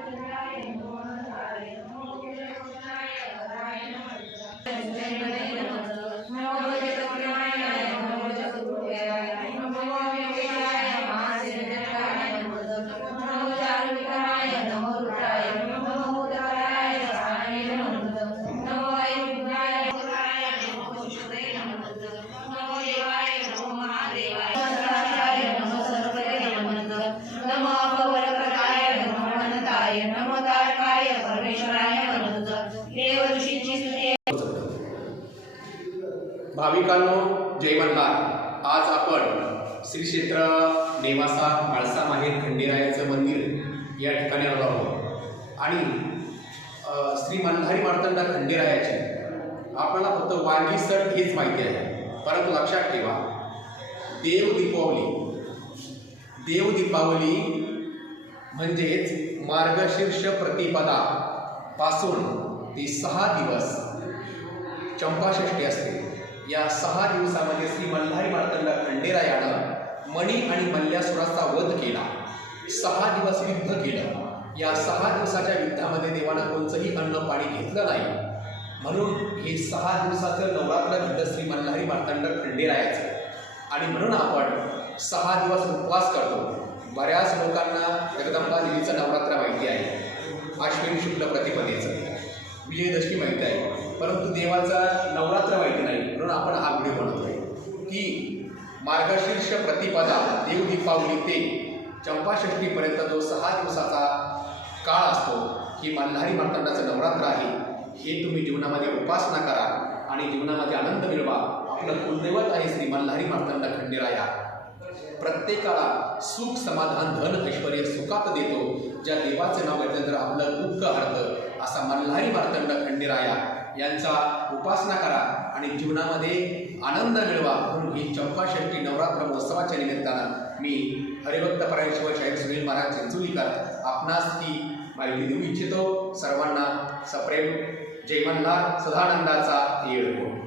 कृष्णाय नमो देव ऋषींची स्तुती भाविकांनो जय मल्हार आज आपण श्री क्षेत्र नेवासा माळसा माहेर खंडेरायाचं मंदिर या ठिकाणी आलो आहोत. आणि श्री मल्हारी मार्तंड खंडेरायाची आपल्याला फक्त वांगी सण हेच माहिती आहे. परंतु लक्षात ठेवा. देव दीपावली. देव दीपावली म्हणजेच मार्गशीर्ष प्रतिपदा पासून ते सहा दिवस चंपाषष्ठी असते. या सहा दिवसामध्ये श्री मल्हारी मार्तंड खंडेरायानं मणी आणि मल्ल्यासुराचा वध केला. सहा दिवस युद्ध केलं. या सहा दिवसाच्या युद्धामध्ये देवानं कोणतंही अन्न पाणी घेतलं नाही. म्हणून हे सहा दिवसाचं नवरात्र युद्ध श्री मल्हारी मार्तंड खंडेरायाचं. आणि म्हणून आपण सहा दिवस उपवास करतो. बऱ्याच लोकांना आश्विन शुक्ल प्रतिपदेचं. विजयदशमी माहीत आहे. परंतु देवाचा नवरात्र माहिती नाही. म्हणून आपण हा व्हिडिओ बनवतोय. की मार्गशीर्ष प्रतिपदा देव दीपावली ते चंपाषष्टीपर्यंत जो सहा दिवसाचा काळ असतो की मल्हारी मार्तंडाचं नवरात्र आहे. हे तुम्ही जीवनामध्ये उपासना करा आणि जीवनामध्ये आनंद मिळवा. आपलं कुलदैवत आहे श्री मल्हारी मार्तंड खंडेराया प्रत्येकाला सुख समाधान धन ऐश्वर सुखात देतो. ज्या देवाचं नाव घेतल्यानंतर आपलं दुःख हरतं असा मल्हारी मार्तंड खंडेराया यांचा उपासना करा आणि जीवनामध्ये आनंद मिळवा म्हणून ही चंपाषष्ठी नवरात्र महोत्सवाच्या निमित्तानं मी हरिभक्त परमेश्वर शाहीर सुनील महाराज चिंचुलीकर आपणास ही माहिती देऊ इच्छितो. सर्वांना सप्रेम जय सदानंदाचा येळ हो.